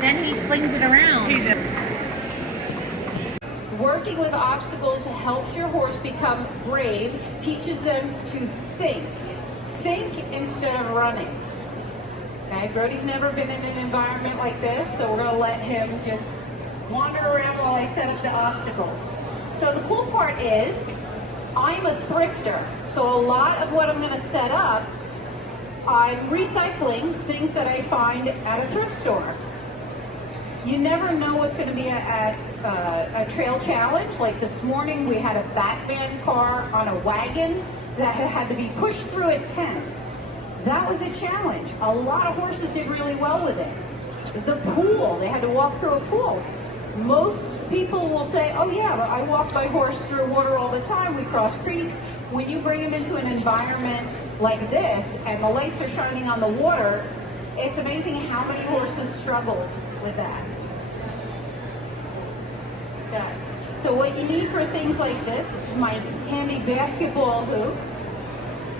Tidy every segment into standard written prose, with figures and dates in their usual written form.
Then he flings it around. Working with obstacles helps your horse become brave, teaches them to think. Think instead of running. Okay, Brody's never been in an environment like this, so we're going to let him just wander around while I set up the obstacles. So the cool part is, I'm a thrifter, so a lot of what I'm going to set up, I'm recycling things that I find at a thrift store. You never know what's going to be at a trail challenge. Like this morning, we had a Batman car on a wagon that had to be pushed through a tent. That was a challenge. A lot of horses did really well with it. The pool, they had to walk through a pool. Most people will say, oh yeah, I walk my horse through water all the time, we cross creeks. When you bring him into an environment like this and the lights are shining on the water, it's amazing how many horses struggled with that. Okay. So what you need for things like this is my handy basketball hoop.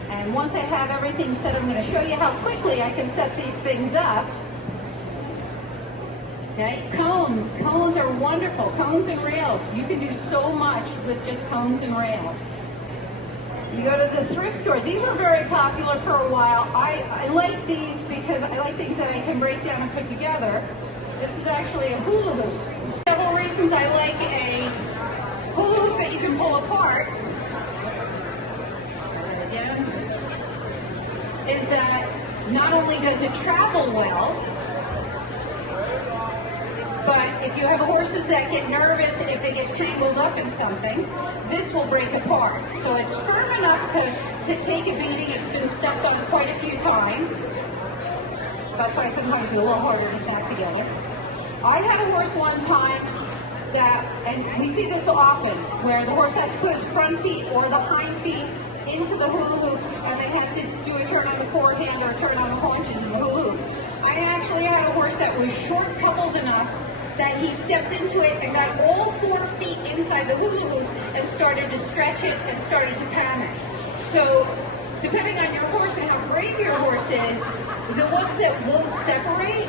And once I have everything set, I'm going to show you how quickly I can set these things up. Okay, cones. Cones are wonderful. Cones and rails. You can do so much with just cones and rails. You go to the thrift store. These were very popular for a while. I like these because I like things that I can break down and put together. This is actually a hula hoop. Several reasons I like a hula hoop that you can pull apart. Again, is that not only does it travel well, but if you have horses that get nervous, if they get tangled up in something, this will break apart. So it's firm enough to take a beating. It's been stepped on quite a few times. That's why sometimes it's a little harder to snap together. I had a horse one time that, and we see this often, where the horse has to put his front feet or the hind feet into the hula hoop, and they have to do a turn on the forehand or a turn on the haunches in the hula hoop. I actually had a horse that was short coupled enough that he stepped into it and got all 4 feet inside the hula hoop and started to stretch it and started to panic. So depending on your horse and how brave your horse is, the ones that won't separate,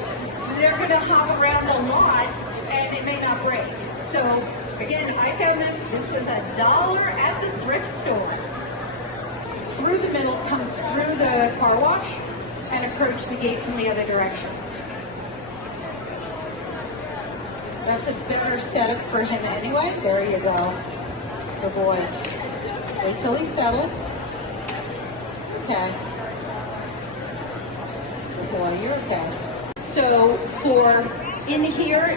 they're going to hop around a lot and it may not break. So again, I found this was $1 at the thrift store. Through the middle, come through the car wash and approach the gate from the other direction. That's a better setup for him anyway. There you go. Good boy. Wait till he settles. Okay. Good boy, you're okay. So for in here,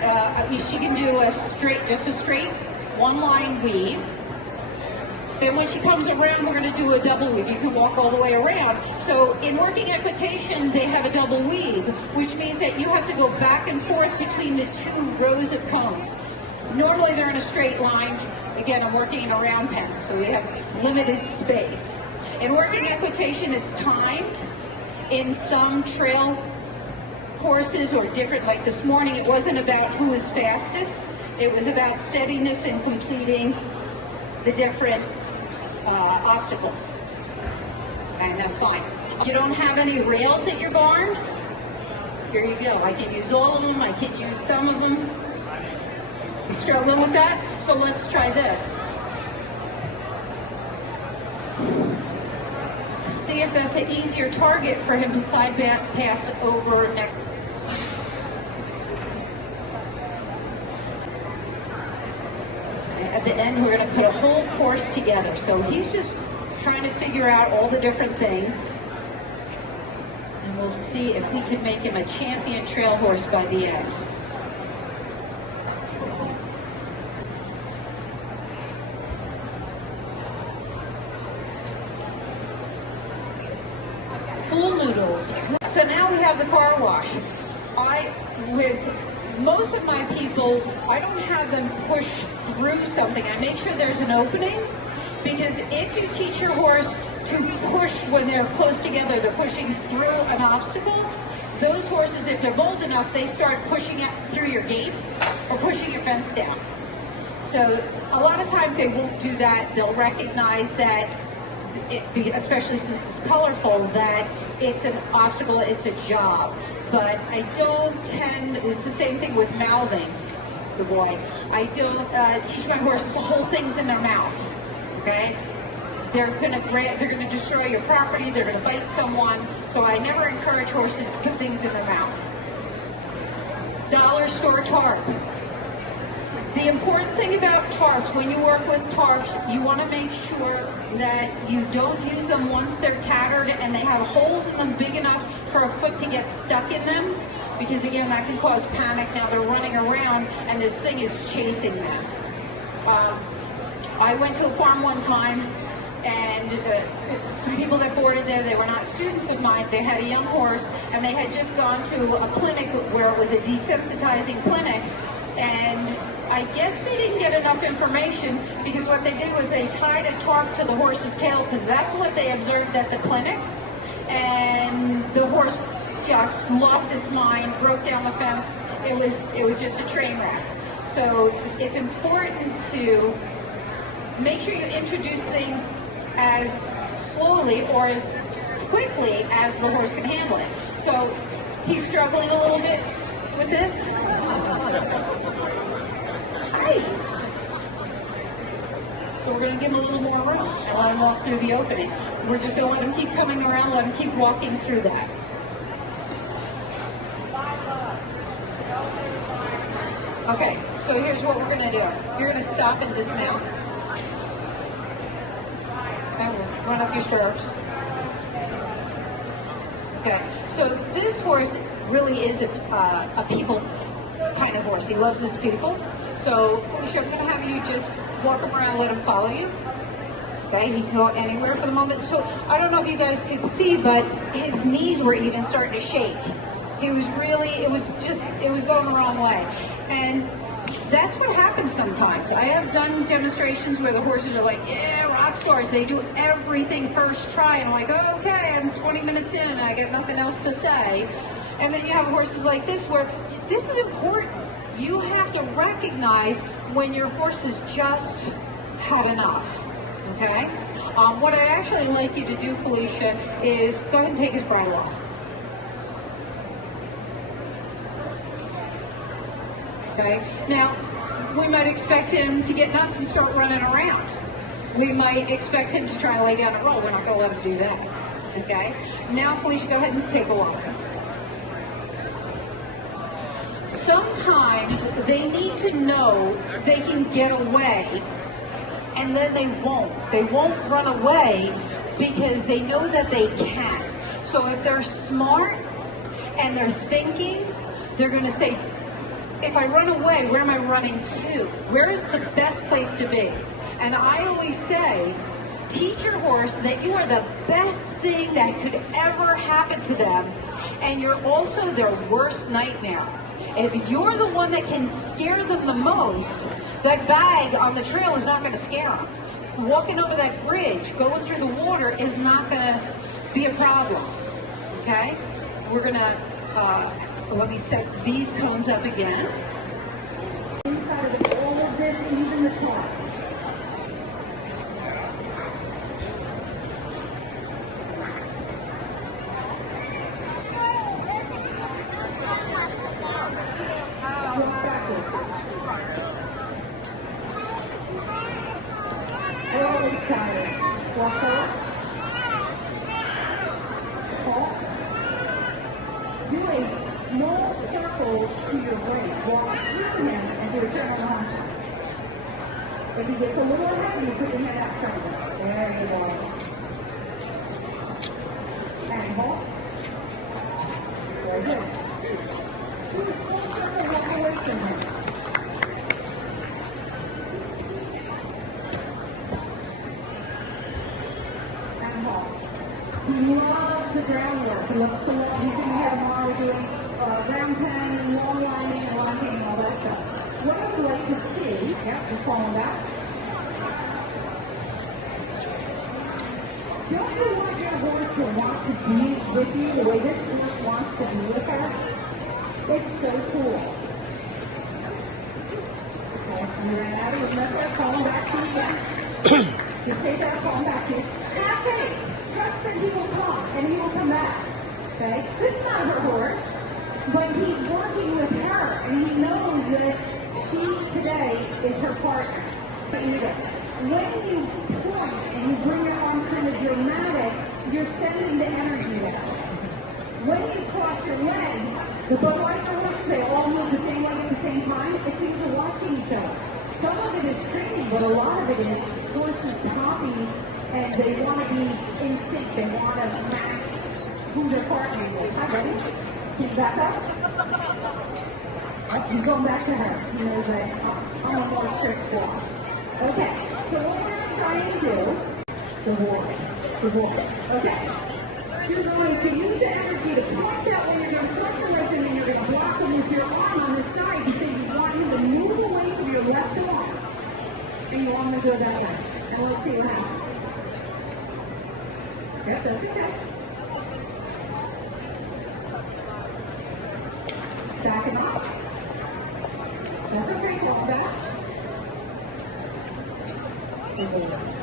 she can do just a straight one-line weave. And when she comes around, we're going to do a double weave. You can walk all the way around. So in working equitation, they have a double weave, which means that you have to go back and forth between the 2 rows of cones. Normally they're in a straight line. Again, I'm working in a round pen, so we have limited space. In working equitation, it's timed. In some trail courses or different, like this morning, it wasn't about who was fastest. It was about steadiness and completing the different obstacles. And that's fine. You don't have any rails at your barn? Here you go. I can use all of them. I can use some of them. You struggling with that? So let's try this. See if that's an easier target for him to side pass over next. At the end, we're going to put a whole course together. So he's just trying to figure out all the different things. And we'll see if we can make him a champion trail horse by the end. Pool noodles. So now we have the car wash. With most of my people, I don't have them push through something. I make sure there's an opening, because if you teach your horse to push when they're close together, they're pushing through an obstacle, those horses, if they're bold enough, they start pushing it through your gates or pushing your fence down. So a lot of times they won't do that. They'll recognize that, especially since it's colorful, that it's an obstacle, it's a job. but I don't tend, it's the same thing with mouthing the boy. I don't teach my horses to hold things in their mouth, okay? They're gonna destroy your property, they're gonna bite someone, so I never encourage horses to put things in their mouth. Dollar store tarp. The important thing about tarps, when you work with tarps, you want to make sure that you don't use them once they're tattered and they have holes in them big enough for a foot to get stuck in them, because again, that can cause panic. Now they're running around and this thing is chasing them. I went to a farm one time, and some people that boarded there, they were not students of mine. They had a young horse, and they had just gone to a clinic where it was a desensitizing clinic, and I guess they didn't get enough information, because what they did was they tied a tarp to the horse's tail, because that's what they observed at the clinic, and the horse just lost its mind, broke down the fence. It was just a train wreck. So it's important to make sure you introduce things as slowly or as quickly as the horse can handle it. So he's struggling a little bit with this. Hi. So we're going to give him a little more room and let him walk through the opening. We're just going to let him keep coming around, let him keep walking through that. Okay, so here's what we're going to do. You're going to stop and dismount. And run up your stirrups. Okay, so this horse really is a people kind of horse. He loves his people. So, Felicia, I'm going to have you just walk him around and let him follow you. Okay, he can go anywhere for the moment. So, I don't know if you guys could see, but his knees were even starting to shake. He was really, it was going the wrong way. And that's what happens sometimes. I have done demonstrations where the horses are like, yeah, rock stars. They do everything first try. And I'm like, oh, okay, I'm 20 minutes in and I got nothing else to say. And then you have horses like this where this is important. You have to recognize when your horse has just had enough, okay? What I actually like you to do, Felicia, is go ahead and take his bridle off. Okay? Now, we might expect him to get nuts and start running around. We might expect him to try to lay down and roll. We're not going to let him do that. Okay? Now, Felicia, go ahead and take a walk. Sometimes they need to know they can get away, and then they won't. They won't run away because they know that they can. So if they're smart and they're thinking, they're going to say, if I run away, where am I running to? Where is the best place to be? And I always say, teach your horse that you are the best thing that could ever happen to them, and you're also their worst nightmare. If you're the one that can scare them the most, that bag on the trail is not going to scare them. Walking over that bridge, going through the water is not going to be a problem. Okay? We're going to, let me set these cones up again. Inside of all of this, even the top. Always tired. Walk up. Talk. Do a small circle to your right. Walk through him and do a turn around. If he gets a little ahead, you put your head out front. There you go. And halt. Very good. Do a small circle, walk away from him. He loves the groundwork. He loves to walk. You can hear Mara doing ground pounding, long lining, and locking, and all that stuff. What I would like to see, just falling back. Don't you want your horse to want to be with you the way this horse wants to be with her? It's so cool. Okay, and then now you let that falling back to you. Just take that falling back to you. Have faith. Trust that he will come, and he will come back. Okay? This is not her horse. But he's working with her, and he knows that she today is her partner. When you point and you bring it on kind of dramatic, you're sending the energy there. When you cross your legs, but like the horse, they all move the same way at the same time. It means you're watching each other. Some of it is training, but a lot of it is horses copy, and they want to be in sync. They want to match who they're partnering with. Hi, ready? Can you back up? Oh, you're going back to her. You know that I'm a more strict boss. Okay, so what we're going to try and do, the horse. Okay. You're going to use the energy to point that way. You're going to push your legs and then you're going to block them with your arm on the side because you want him to move away from your left arm. And you want him to go that way. And let's see what happens. Yep, that's okay. Back him up. That's okay, fall back.